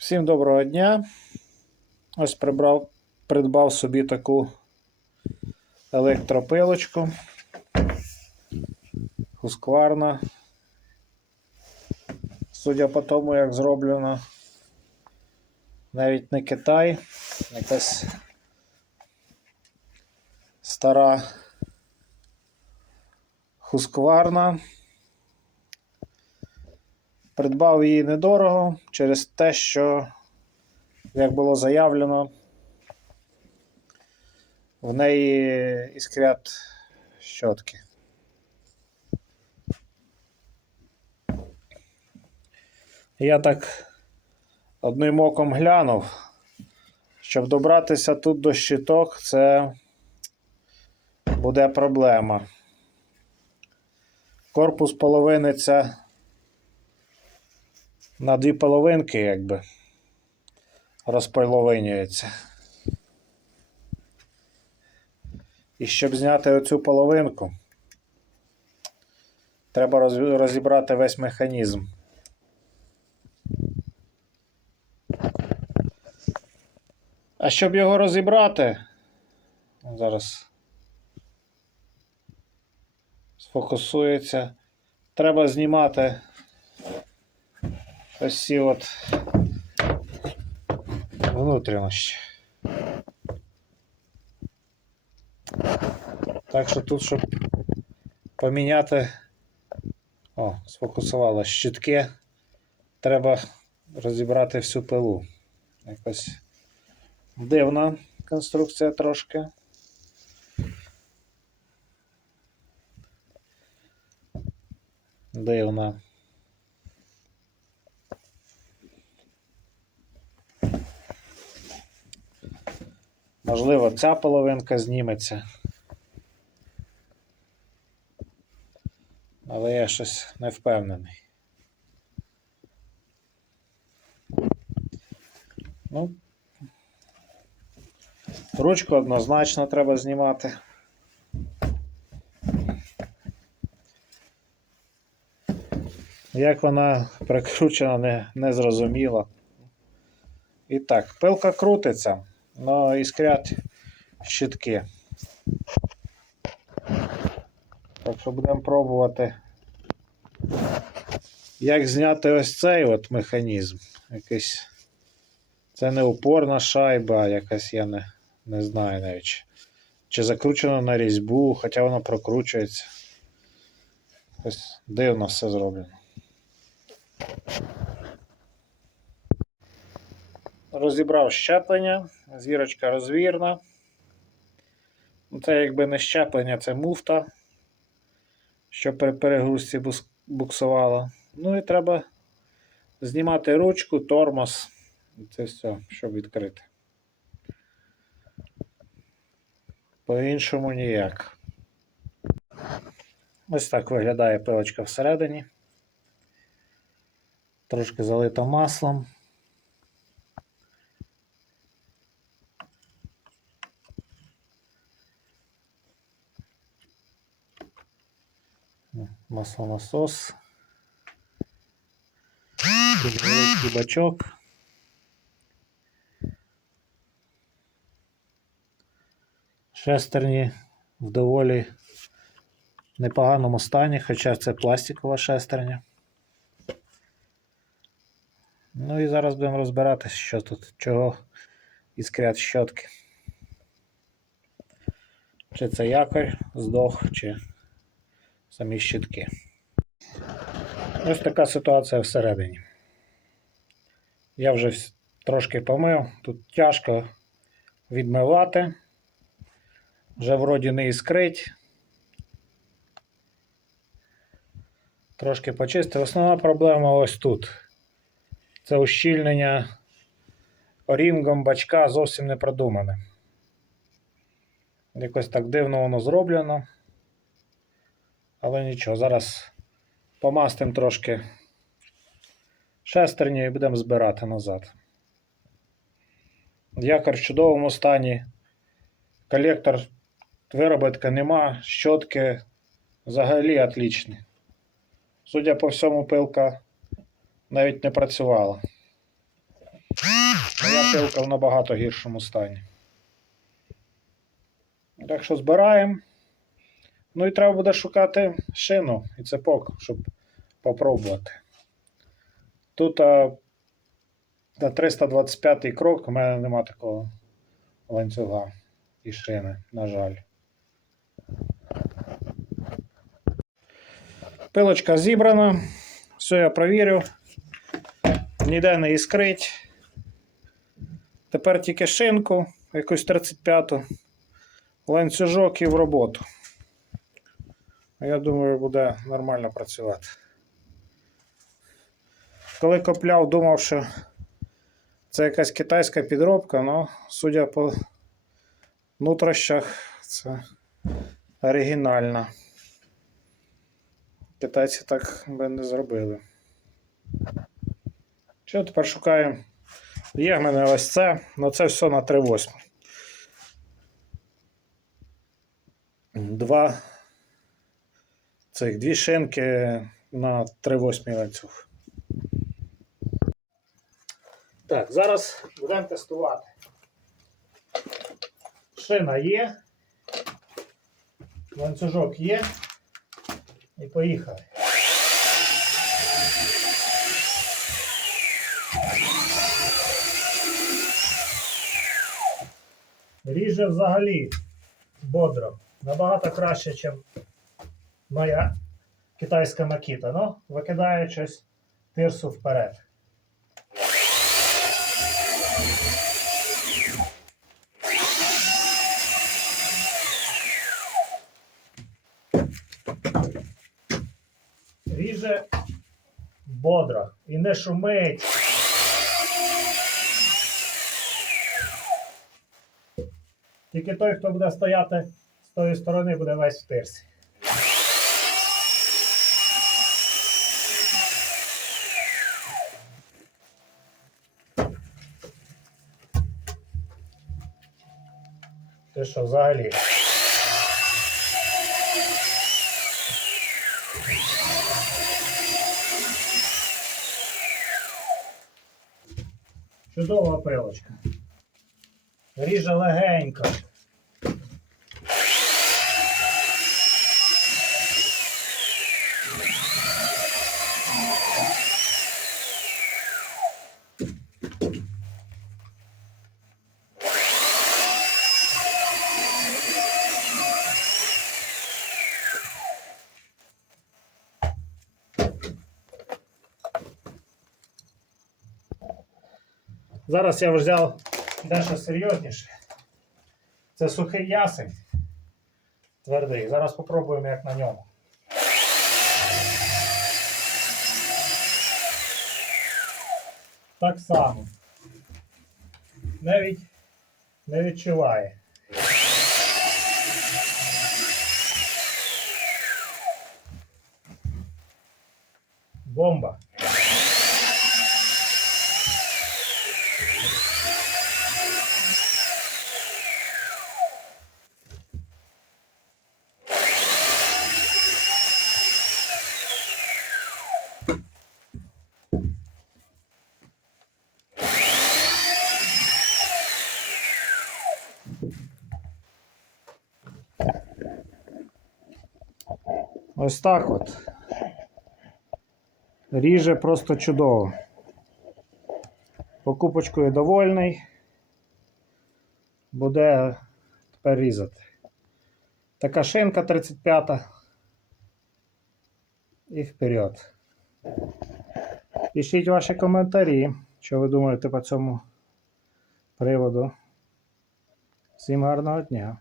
Всім доброго дня. Ось прибрав, придбав собі таку електропилочку. Хускварна. Судя по тому, як зроблено, навіть не Китай, якась стара хускварна. Придбав її недорого через те, що, як було заявлено, в неї іскрять щотки. Я так одним оком глянув, щоб добратися тут до щиток, це буде проблема. Корпус половиниться на дві половинки, якби розполовинюється. І щоб зняти оцю половинку, треба розібрати весь механізм. А щоб його розібрати, зараз сфокусується, треба знімати ось ці от внутрішні. Так що тут, щоб поміняти, о, сфокусувало щитки, треба розібрати всю пилу. Якось дивна конструкція трошки. Дивна. Можливо, ця половинка зніметься. Але я щось не впевнений. Ну, ручку однозначно треба знімати. Як вона прикручена, не, не зрозуміло. І так, пилка крутиться, але іскрять щитки. Так що будемо пробувати, як зняти ось цей от механізм. Якийсь. Це не упорна шайба, якась я не, не знаю навіть. Чи закручено на різьбу, хоча воно прокручується. Ось дивно все зроблено. Розібрав щеплення, зірочка розвірна. Ну, Це якби не щеплення, це муфта, що при перегрузці буксувала. Ну і треба знімати ручку, тормоз. Це все, щоб відкрити. По-іншому ніяк. Ось так виглядає пилочка всередині. Трошки залита маслом. Маслонасос. Тут. Шестерні в доволі непоганому стані, хоча це пластикова шестерня. Ну і зараз будемо розбиратися, що тут, чого іскрять щотки. Чи це якорь здох, чи самі щитки. Ось така ситуація всередині. Я вже трошки помив, тут тяжко відмивати. Вже вроді не іскрить. Трошки почистив. Основна проблема ось тут. Це ущільнення орінгом бачка зовсім не продумане. Якось так дивно воно зроблено. Але нічого, зараз помастим трошки шестерню і будемо збирати назад. Якор в чудовому стані. Колектор виробітка нема, щотки взагалі отлічні. Судя по всьому, пилка навіть не працювала. Моя пилка в набагато гіршому стані. Так що збираємо. Ну і треба буде шукати шину і цепок, щоб попробувати. Тут а, на 325 крок у мене нема такого ланцюга і шини, на жаль. Пилочка зібрана. Все я провірю. Ніде не іскрить. Тепер тільки шинку, якусь 35-ту, ланцюжок і в роботу. Я думаю, буде нормально працювати. Коли копляв, думав, що це якась китайська підробка, але судя по нутрощах, це оригінальна. Китайці так би не зробили. Що тепер шукаємо? Є в мене ось це, але це все на 3,8. Два цих дві шинки на 3,8 ланцюг. Так, зараз будемо тестувати. Шина є, ланцюжок є. І поїхали. Ріже взагалі бодро. Набагато краще, ніж моя китайська макіта. Ну, викидає щось тирсу вперед. Ріже бодро і не шумить. Тільки той, хто буде стояти з тої сторони, буде весь в тирсі. Ти що, взагалі? Чудова пилочка. Ріже легенько. Зараз я взяв дещо серйозніше. Це сухий ясень. Твердий. Зараз спробуємо, як на ньому. Так само. Навіть не відчуває. Бомба. Ось так от. Ріже просто чудово. Покупочкою довольний. Буде тепер різати. Така шинка 35-та. і вперед. Пишіть ваші коментарі, що ви думаєте по цьому приводу. Всім гарного дня!